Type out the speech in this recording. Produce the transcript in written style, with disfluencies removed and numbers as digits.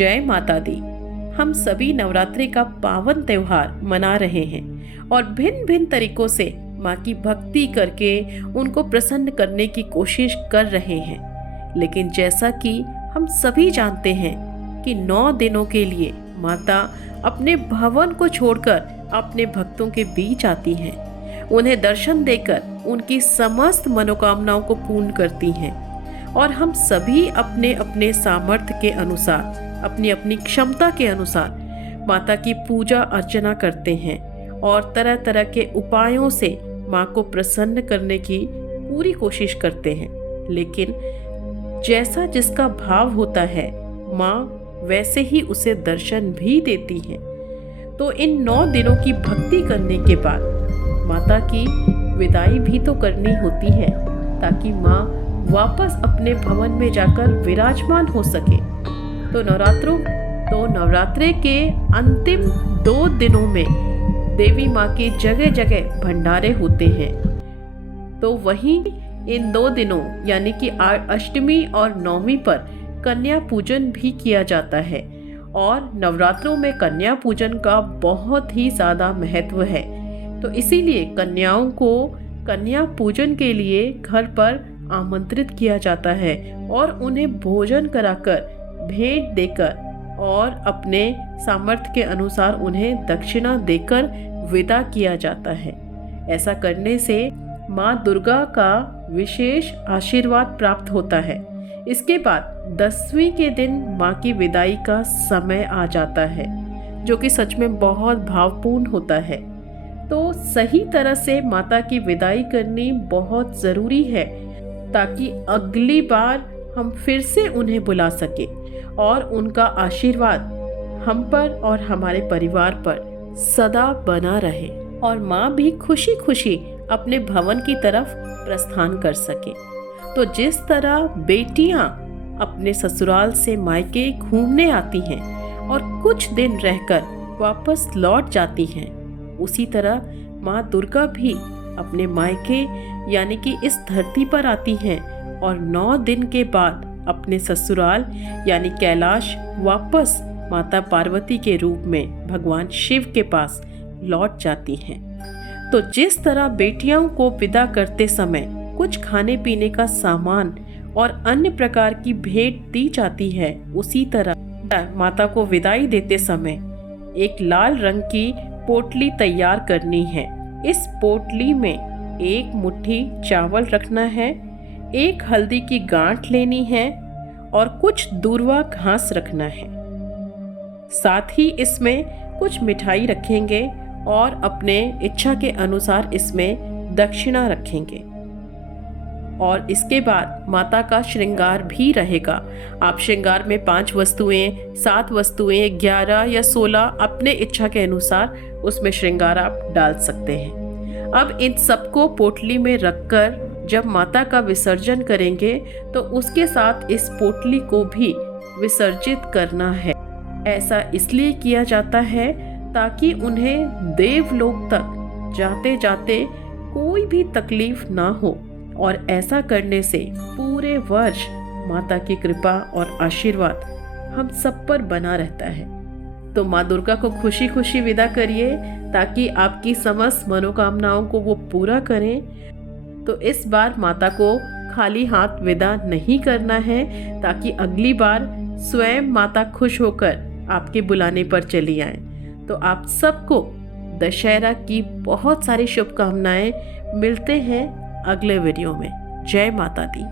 जय माता दी। हम सभी नवरात्रि का पावन त्योहार मना रहे हैं और भिन्न भिन्न तरीकों से माँ की भक्ति करके उनको प्रसन्न करने की कोशिश कर रहे हैं। लेकिन जैसा कि हम सभी जानते हैं कि 9 दिनों के लिए माता अपने भवन को छोड़कर अपने भक्तों के बीच आती हैं, उन्हें दर्शन देकर उनकी समस्त मनोकामनाओं को पूर्ण करती हैं। और हम सभी अपने अपने सामर्थ्य के अनुसार, अपनी अपनी क्षमता के अनुसार माता की पूजा अर्चना करते हैं और तरह तरह के उपायों से माँ को प्रसन्न करने की पूरी कोशिश करते हैं। लेकिन जैसा जिसका भाव होता है, माँ वैसे ही उसे दर्शन भी देती हैं। तो इन 9 दिनों की भक्ति करने के बाद माता की विदाई भी तो करनी होती है, ताकि माँ वापस अपने भवन में जाकर विराजमान हो सके। तो नवरात्रे के अंतिम 2 दिनों में देवी माँ की जगह जगह भंडारे होते हैं। तो वहीं इन 2 दिनों यानी कि अष्टमी और नवमी पर कन्या पूजन भी किया जाता है। और नवरात्रों में कन्या पूजन का बहुत ही ज़्यादा महत्व है। तो इसीलिए कन्याओं को कन्या पूजन के लिए घर पर आमंत्रित किया जाता है और उन्हें भोजन कराकर, भेंट देकर और अपने सामर्थ्य के अनुसार उन्हें दक्षिणा देकर विदा किया जाता है। ऐसा करने से माँ दुर्गा का विशेष आशीर्वाद प्राप्त होता है। इसके बाद 10वीं के दिन माँ की विदाई का समय आ जाता है, जो कि सच में बहुत भावपूर्ण होता है। तो सही तरह से माता की विदाई करनी बहुत ज़रूरी है, ताकि अगली बार हम फिर से उन्हें बुला सके और उनका आशीर्वाद हम पर और हमारे परिवार पर सदा बना रहे और माँ भी खुशी खुशी अपने भवन की तरफ प्रस्थान कर सके। तो जिस तरह बेटियाँ अपने ससुराल से मायके घूमने आती हैं और कुछ दिन रहकर वापस लौट जाती हैं, उसी तरह माँ दुर्गा भी अपने मायके यानी कि इस धरती पर आती हैं और 9 दिन के बाद अपने ससुराल यानी कैलाश वापस माता पार्वती के रूप में भगवान शिव के पास लौट जाती हैं। तो जिस तरह बेटियों को विदा करते समय कुछ खाने पीने का सामान और अन्य प्रकार की भेंट दी जाती है, उसी तरह माता को विदाई देते समय एक लाल रंग की पोटली तैयार करनी है। इस पोटली में 1 मुट्ठी चावल रखना है, 1 हल्दी की गांठ लेनी है और कुछ दूर्वा घास रखना है। साथ ही इसमें कुछ मिठाई रखेंगे और अपने इच्छा के अनुसार इसमें दक्षिणा रखेंगे। और इसके बाद माता का श्रृंगार भी रहेगा। आप श्रृंगार में 5 वस्तुएं, 7 वस्तुएं, 11 या 16 अपने इच्छा के अनुसार उसमें श्रृंगार आप डाल सकते हैं। अब इन सबको पोटली में रखकर जब माता का विसर्जन करेंगे तो उसके साथ इस पोटली को भी विसर्जित करना है। ऐसा इसलिए किया जाता है ताकि उन्हें देवलोक तक जाते जाते कोई भी तकलीफ ना हो, और ऐसा करने से पूरे वर्ष माता की कृपा और आशीर्वाद हम सब पर बना रहता है। तो माँ दुर्गा को खुशी खुशी विदा करिए, ताकि आपकी समस्त मनोकामनाओं को वो पूरा करें। तो इस बार माता को खाली हाथ विदा नहीं करना है, ताकि अगली बार स्वयं माता खुश होकर आपके बुलाने पर चली आए। तो आप सबको दशहरा की बहुत सारी शुभकामनाएं। मिलते हैं अगले वीडियो में। जय माता दी।